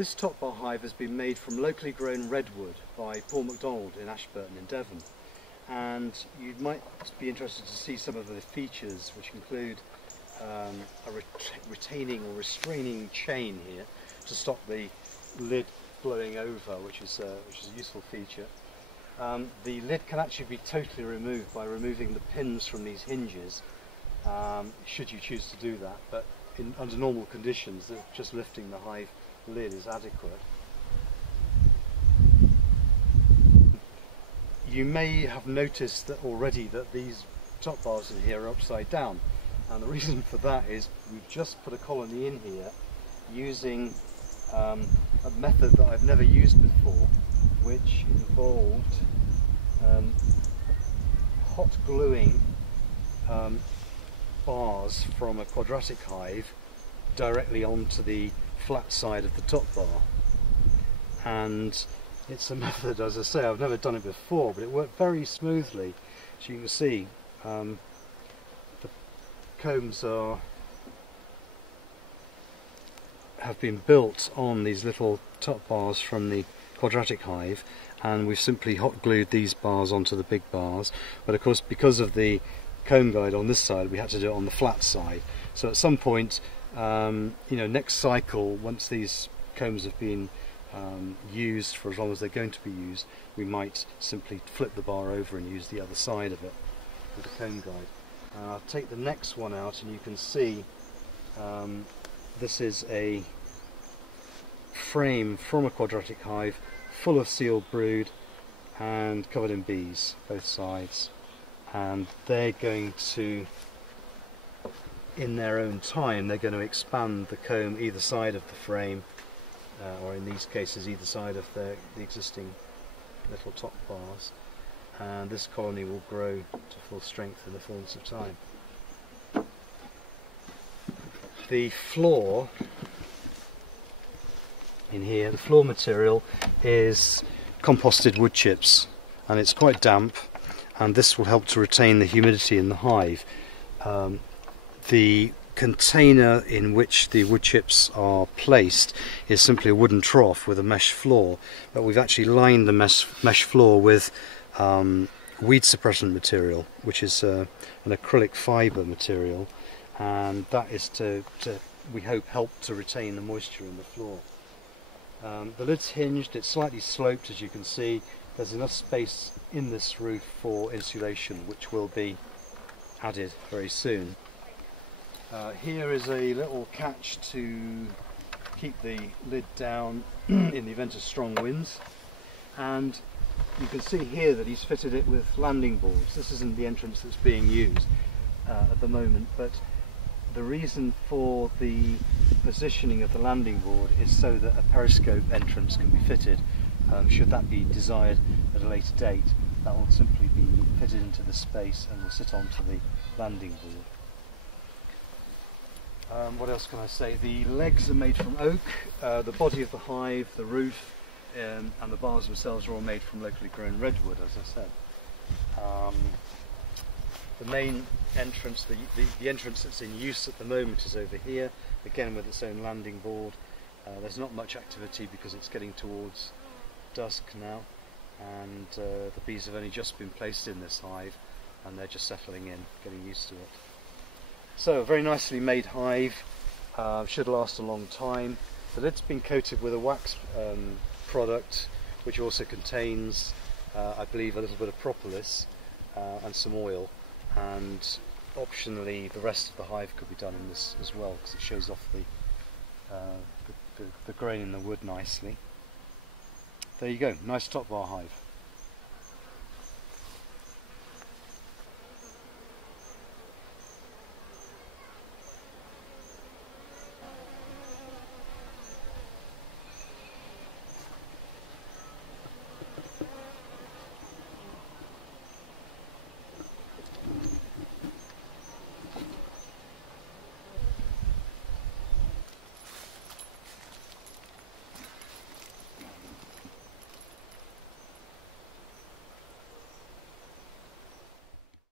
This top bar hive has been made from locally grown redwood by Paul MacDonald in Ashburton in Devon, and you might be interested to see some of the features, which include a retaining or restraining chain here to stop the lid blowing over, which is a useful feature. The lid can actually be totally removed by removing the pins from these hinges, should you choose to do that, but under normal conditions just lifting the hive lid is adequate. You may have noticed that already that these top bars in here are upside down, and the reason for that is we've just put a colony in here using a method that I've never used before, which involved hot gluing bars from a quadratic hive directly onto the flat side of the top bar. And it's a method, as I say, I've never done it before, but it worked very smoothly. As you can see, the combs have been built on these little top bars from the quadratic hive, and we've simply hot glued these bars onto the big bars. But of course, because of the comb guide on this side, we had to do it on the flat side. So at some point, next cycle, once these combs have been used for as long as they're going to be used, we might simply flip the bar over and use the other side of it with the comb guide. I'll take the next one out, and you can see this is a frame from a quadratic hive full of sealed brood and covered in bees, both sides, and they're going to, in their own time, they're going to expand the comb either side of the frame, or in these cases either side of the existing little top bars, and this colony will grow to full strength in the fullness of time. The floor in here, the floor material is composted wood chips, and it's quite damp, and this will help to retain the humidity in the hive. The container in which the wood chips are placed is simply a wooden trough with a mesh floor, but we've actually lined the mesh floor with weed suppressant material, which is an acrylic fibre material, and that is to we hope help to retain the moisture in the floor. The lid's hinged, it's slightly sloped, as you can see. There's enough space in this roof for insulation, which will be added very soon. Here is a little catch to keep the lid down in the event of strong winds, and you can see here that he's fitted it with landing boards. This isn't the entrance that's being used at the moment, but the reason for the positioning of the landing board is so that a periscope entrance can be fitted. Should that be desired at a later date, that will simply be fitted into the space and will sit onto the landing board. What else can I say? The legs are made from oak, the body of the hive, the roof, and the bars themselves are all made from locally grown redwood, as I said. The main entrance, the entrance that's in use at the moment, is over here, again with its own landing board. There's not much activity because it's getting towards dusk now, and the bees have only just been placed in this hive, and they're just settling in, getting used to it. So, a very nicely made hive, should last a long time. The lid's been coated with a wax product, which also contains, I believe, a little bit of propolis and some oil, and optionally the rest of the hive could be done in this as well, because it shows off the grain in the wood nicely. There you go, nice top bar hive.